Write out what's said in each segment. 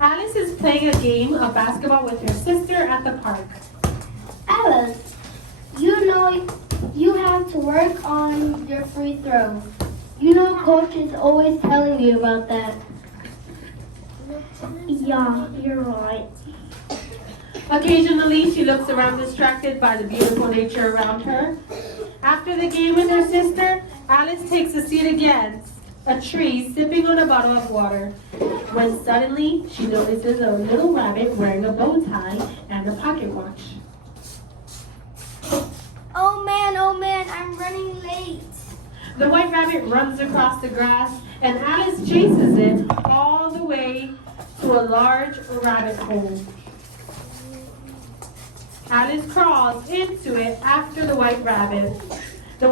Alice is playing a game of basketball with her sister at the park. Alice, you know you have to work on your free throws. You know coach is always telling you about that. Yeah, you're right. Occasionally, she looks around distracted by the beautiful nature around her. After the game with her sister, Alice takes a seat against a tree, sipping on a bottle of water, when suddenly she notices a little rabbit wearing a bow tie and a pocket watch. Oh man, I'm running late. The white rabbit runs across the grass, and Alice chases it all the way to a large rabbit hole. Alice crawls into it after the white rabbit. The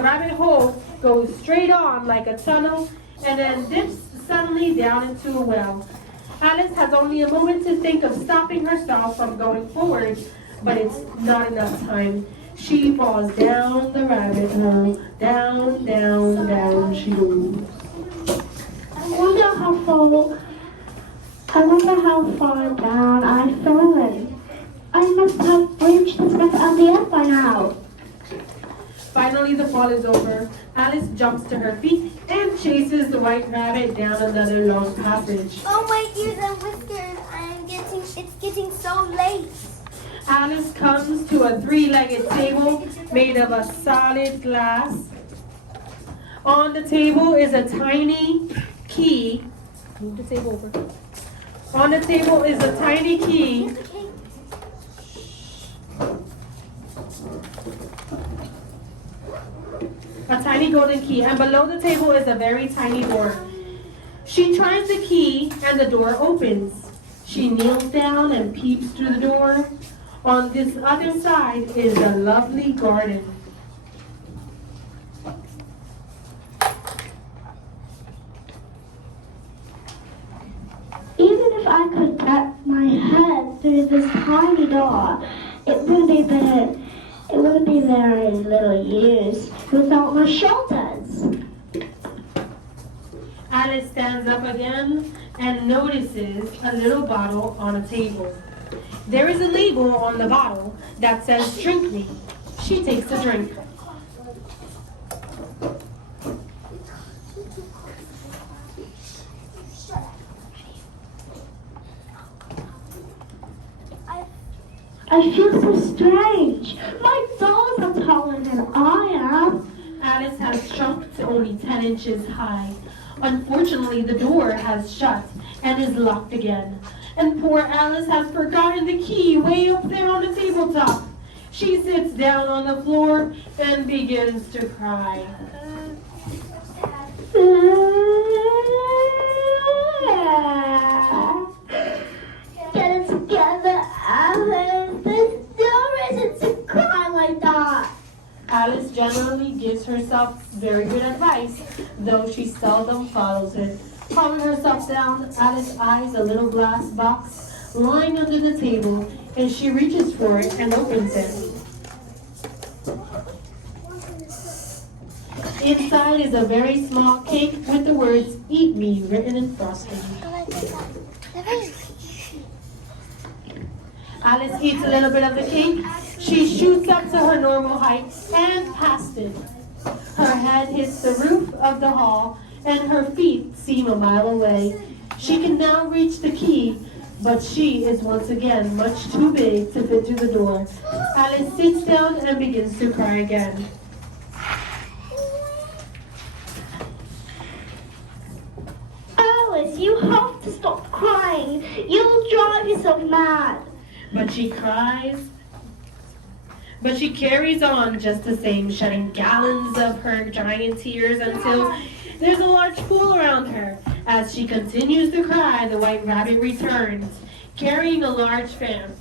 rabbit hole goes straight on like a tunnel and then dips suddenly down into a well. Alice has only a moment to think of stopping herself from going forward, but it's not enough time. She falls down the rabbit hole. Down, down, down she goes. I wonder how far down I've fallen. I must have reached the top of the earth by now. Finally, the fall is over. Alice jumps to her feet and chases the white rabbit down another long passage. Oh my ears and whiskers, it's getting so late. Alice comes to a three-legged table made of a solid glass. On the table is a tiny key. Move the table over. On the table is a tiny key. A tiny golden key, and below the table is a very tiny door. She tries the key and the door opens. She kneels down and peeps through the door. On this other side is a lovely garden. Even if I could get my head through this tiny door, it wouldn't be very little use without my shoulders. Alice stands up again and notices a little bottle on a table. There is a label on the bottle that says "Drink me." She takes a drink. I feel so strange. My dolls are taller than I am. Alice has shrunk to only 10 inches high. Unfortunately, the door has shut and is locked again. And poor Alice has forgotten the key way up there on the tabletop. She sits down on the floor and begins to cry. Get it together, Alice. This door isn't to cry like that. Alice generally gives herself very good advice, though she seldom follows it. Calming herself down, Alice eyes a little glass box lying under the table, and she reaches for it and opens it. Inside is a very small cake with the words "Eat Me" written in frosting. Alice eats a little bit of the cake. She shoots up to her normal height and past it. Her head hits the roof of the hall, and her feet seem a mile away. She can now reach the key, but she is once again much too big to fit through the door. Alice sits down and begins to cry again. Alice, you have to stop crying. You'll drive yourself mad. But she cries. But she carries on just the same, shedding gallons of her giant tears until there's a large pool around her. As she continues to cry, the white rabbit returns, carrying a large fan.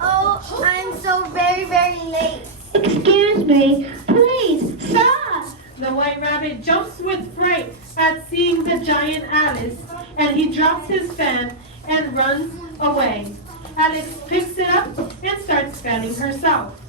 Oh, I'm so very, very late. Excuse me, please, sir. The white rabbit jumps with fright at seeing the giant Alice, and he drops his fan and runs away. Alice picks it up and starts fanning herself.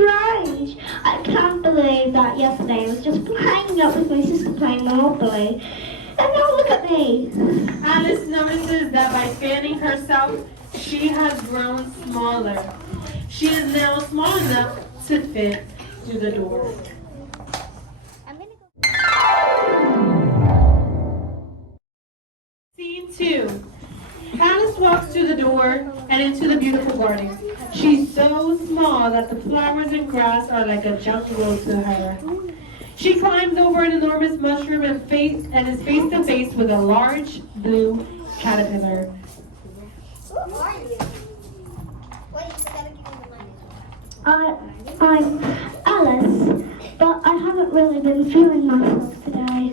strange. I can't believe that yesterday I was just hanging out with my sister playing Monopoly. And now look at me. Alice notices that by fanning herself, she has grown smaller. She is now small enough to fit through the door. Scene 2. Alice walks through the door and into the beautiful garden. She's so small that the flowers and grass are like a jungle to her. She climbs over an enormous mushroom and is face to face with a large blue caterpillar. I'm Alice, but I haven't really been feeling myself today.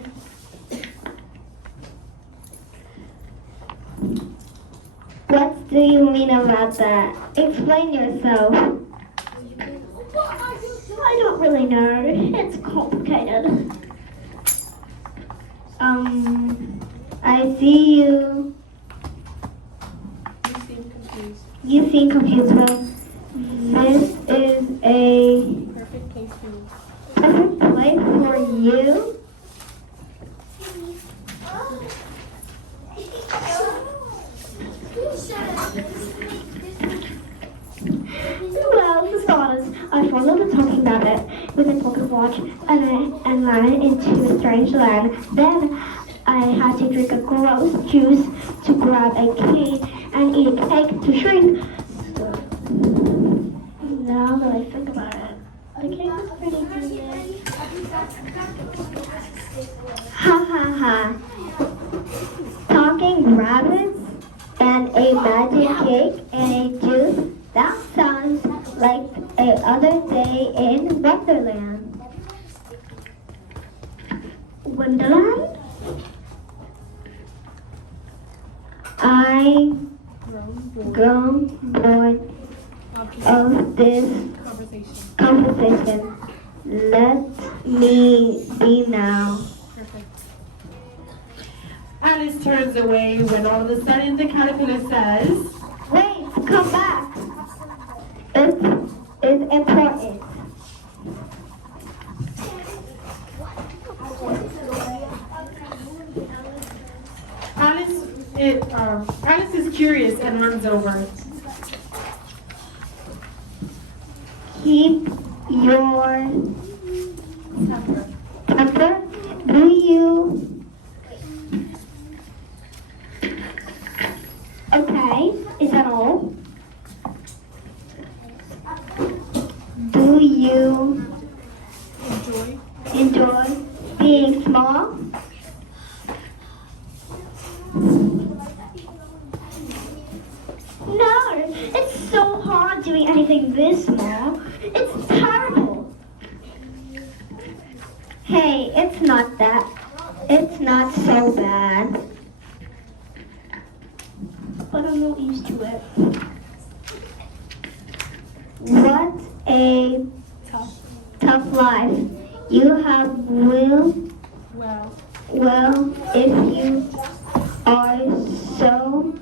What do you mean about that? Explain yourself. I don't really know. It's complicated. I see you. You seem confused. Well, this is a Perfect place for you. perfect place for you. Well, for starters, I followed the talking rabbit with a pocket watch and ran into a strange land. Then I had to drink a gross juice to grab a key and eat a cake to shrink. Now that I think about it, the cake is pretty good. Ha ha ha. Talking rabbits and a magic cake and a juice. That sounds like a other day in Wonderland. Wonderland? I grown bored of this conversation. Let me be now. Perfect. Alice turns away when all of a sudden the caterpillar says, Wait, come back. It's important. Alice is curious and runs over. Keep your temper. Do you? Okay, is that all? Do you enjoy being small? No, it's so hard doing anything this small. It's terrible. Hey, it's not so bad. But I'm not used to it. What a tough life. You have well, if you are so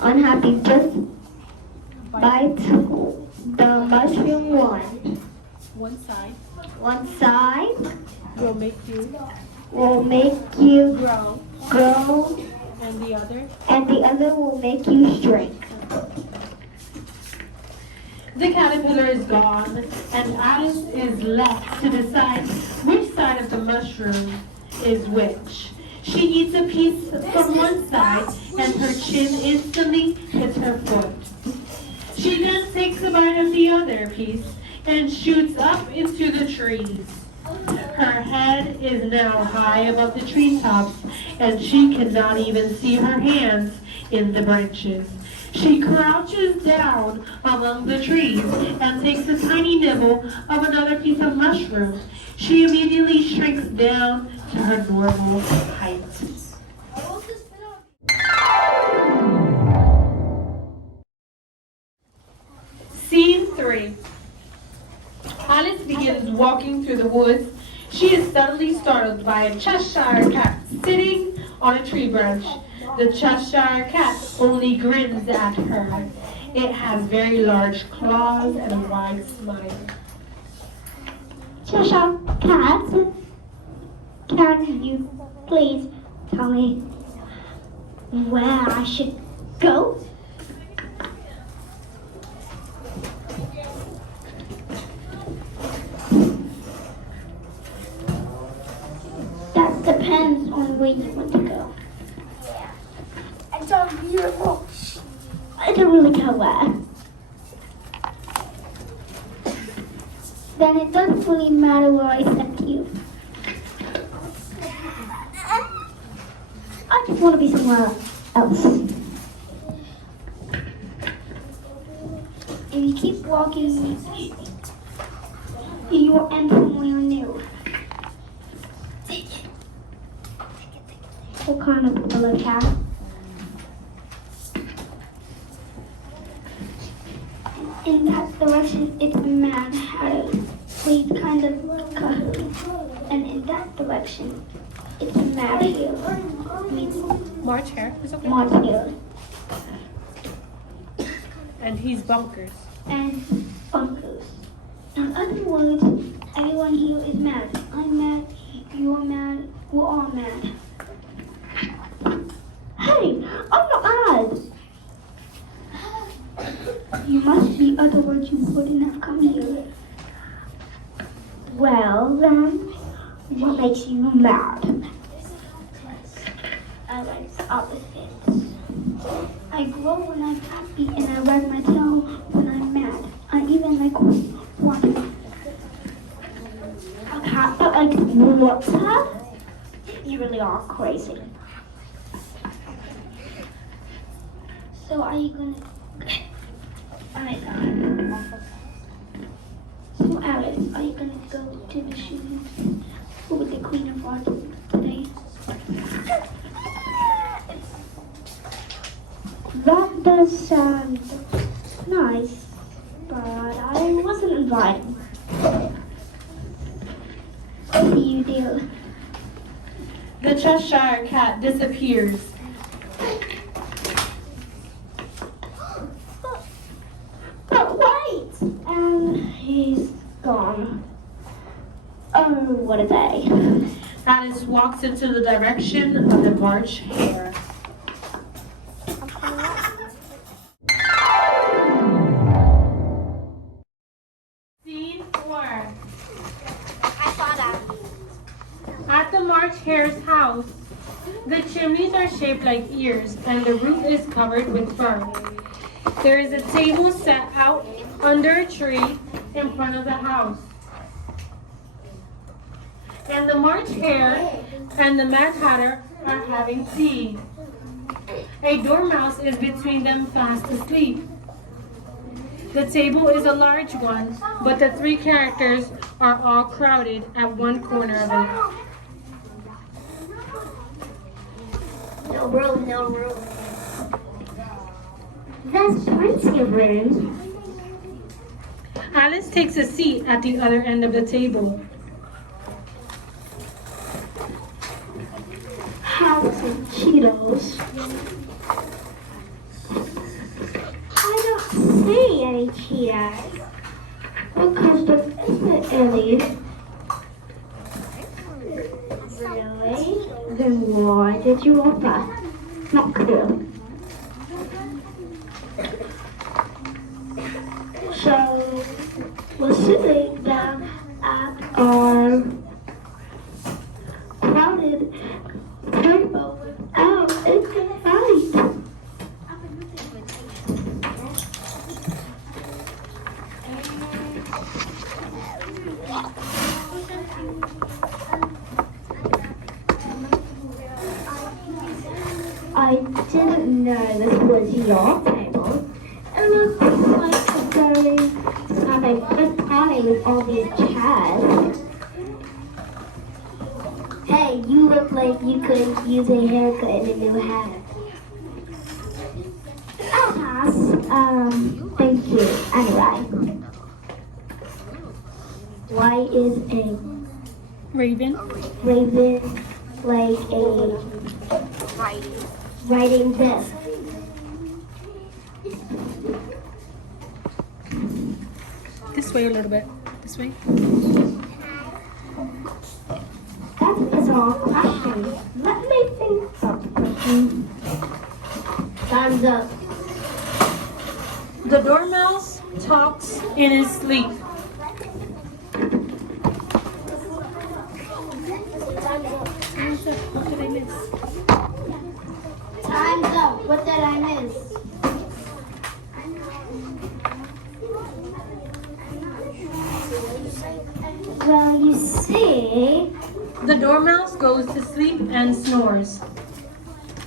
unhappy, just bite the mushroom one side Will make you grow and the other will make you shrink. the caterpillar is gone, and Alice is left to decide which side of the mushroom is which. She eats a piece from one side, and her chin instantly hits her foot. She then takes a bite of the other piece and shoots up into the trees. Her head is now high above the treetops, and she cannot even see her hands in the branches. She crouches down among the trees and takes a tiny nibble of another piece of mushroom. She immediately shrinks down to her normal height. Scene 3. Alice begins walking through the woods. She is suddenly startled by a Cheshire cat sitting on a tree branch. The Cheshire cat only grins at her. It has very large claws and a wide smile. Cheshire Cat, can you please tell me where I should go? That depends on where you want to go. It's so beautiful. I don't really care where. Then it doesn't really matter where I send you. I just want to be somewhere else. If you keep walking, you will end somewhere new. What kind of color cat? In that direction, it's a Mad Hatter. Please kind of Cahoon. And in that direction, it's a Mad Hill. Means March Hare is okay. March Hill. And he's Bunkers. And Bunkers. In other words, everyone here is mad. I'm mad, you're mad, we're all mad. Hey, I'm not mad. You must be, other words you wouldn't have come here. Well then, what makes you mad? I like opposites. I grow when I'm happy and I wag my tail when I'm mad. I even like water. A cat that likes water? You really are crazy. So are you gonna... So Alice, are you gonna go to the shooting with the Queen of Hearts today? That does sound nice, but I wasn't invited. See you, dear. The Cheshire Cat disappears. But wait! And he's gone. Oh, what a day. Alice walks into the direction of the March Hare. Scene 4. I saw that. At the March Hare's house, the chimneys are shaped like ears and the roof is covered with fur. There is a table set out under a tree in front of the house. And the March Hare and the Mad Hatter are having tea. A dormouse is between them fast asleep. The table is a large one, but the three characters are all crowded at one corner of it. No room, no room. There's plenty of room. Alice takes a seat at the other end of the table. Have some Cheetos. I don't see any Cheetos. Because there isn't any. Really? Then why did you offer? Not clear. So, we're sitting down at our crowded table without any fight. I didn't know this was your table. It looks like have a good party with all these chairs. Hey, you look like you could use a haircut and a new hat. I'll pass. Thank you. Anyway. Why is a Raven? raven like a writing this? This way a little bit. This way. are questions. Let me think of the question. Time's up. The dormouse talks in his sleep. What did I miss? Time's up. What did I miss? Well, you see, The dormouse goes to sleep and snores.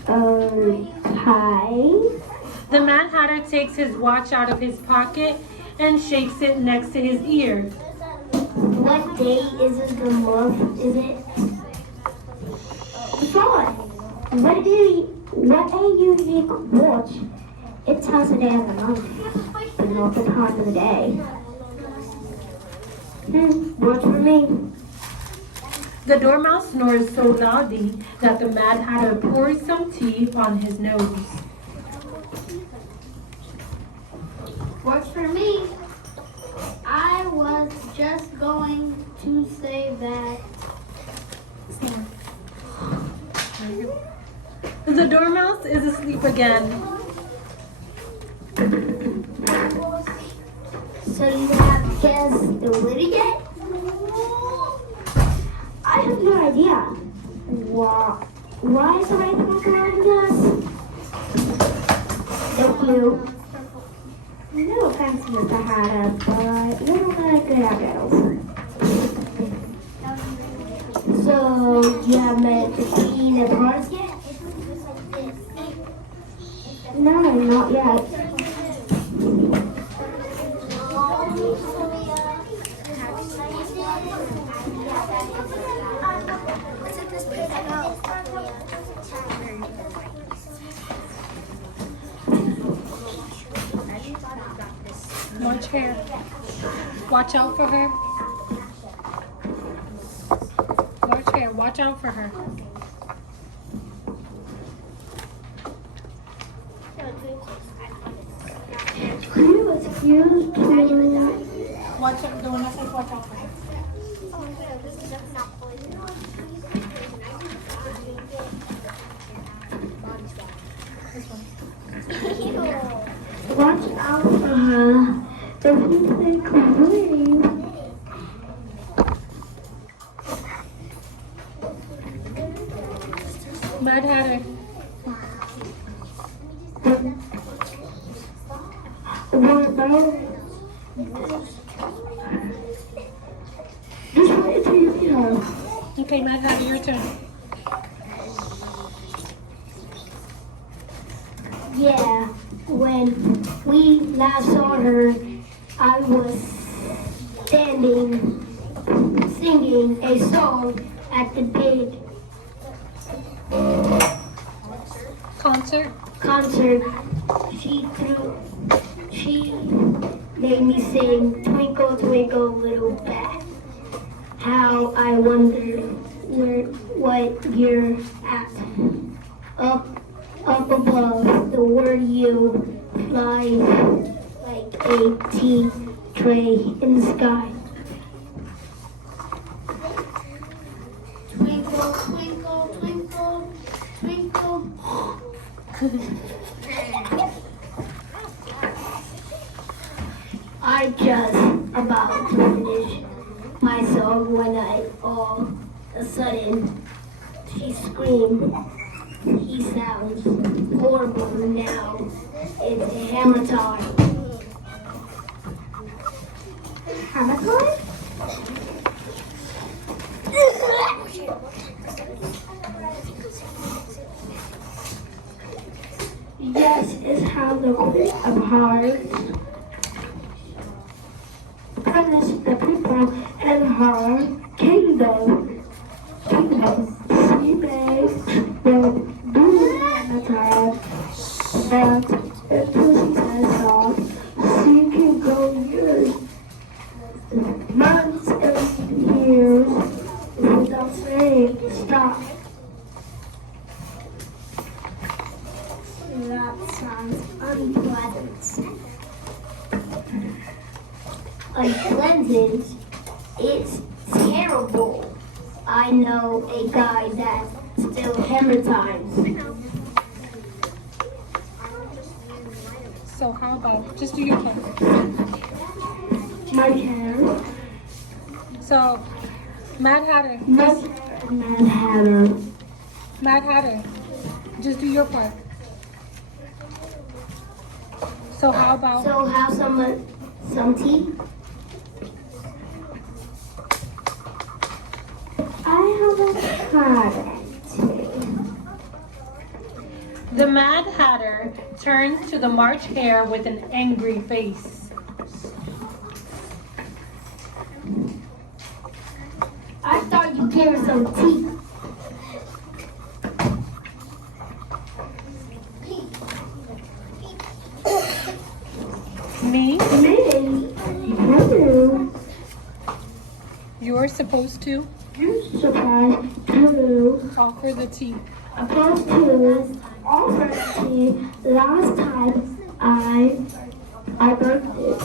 okay. The Mad Hatter takes his watch out of his pocket and shakes it next to his ear. What day is it the month? Is it? Fine. What a unique watch. It tells the day of the month, but not the time of the day. Works for me. The dormouse snores so loudly that the Mad Hatter pours some tea on his nose. Works for me. I was just going to say that. The dormouse is asleep again. So you have guessed the word yet? I have no idea. Why is the right back around us? Thank you. No offense, Mr. Hatter, but you're not good at riddles. So you have met the queen of hearts yet? No, not yet. Watch her. Watch out for her. Watch her. Watch out for her. Excuse me. Watch out. The one that says watch out for her. This one. Watch out for her. If you think leave. Mad Hatter. What about? Just wait till you see her. Okay, Mad Hatter, your turn. Yeah, when we last saw her, I was standing singing a song at the big Concert. concert. She made me sing Twinkle Twinkle Little Bat. How I wonder what you're at. Up above, the word you fly like a tea tray in the sky. Twinkle, twinkle, twinkle, twinkle. I just about to finish my song when all of a sudden she screamed. He sounds horrible now. It's hammer time. Hammer time? Yes, is how the Queen of Hearts punished the people in her kingdom. She makes them do the time that it was off. She can go years, months and years without saying stop. That sounds unpleasant. Unpleasant? It's terrible. I I know a guy that still hammer times. So how about just do your part? My hair. So, Mad Hatter, Mad Hatter. Mad Hatter, just do your part. So how about So have some tea. I have a carrot. the Mad Hatter turns to the March Hare with an angry face. I thought you gave her some tea. Me? Me? You. You're supposed to You're supposed to. offer the tea. Opposed to offer tea last time I burnt it.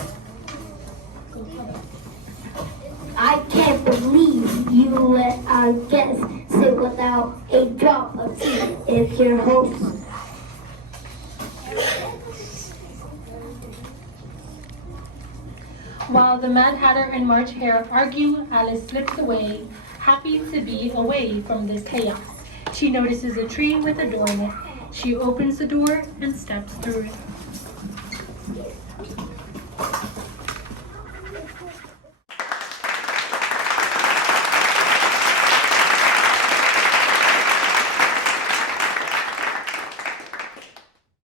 I can't believe you let our guest sit without a drop of tea. If your host. While the Mad Hatter and March Hare argue, Alice slips away, happy to be away from this chaos. She notices a tree with a door in it. She opens the door and steps through it.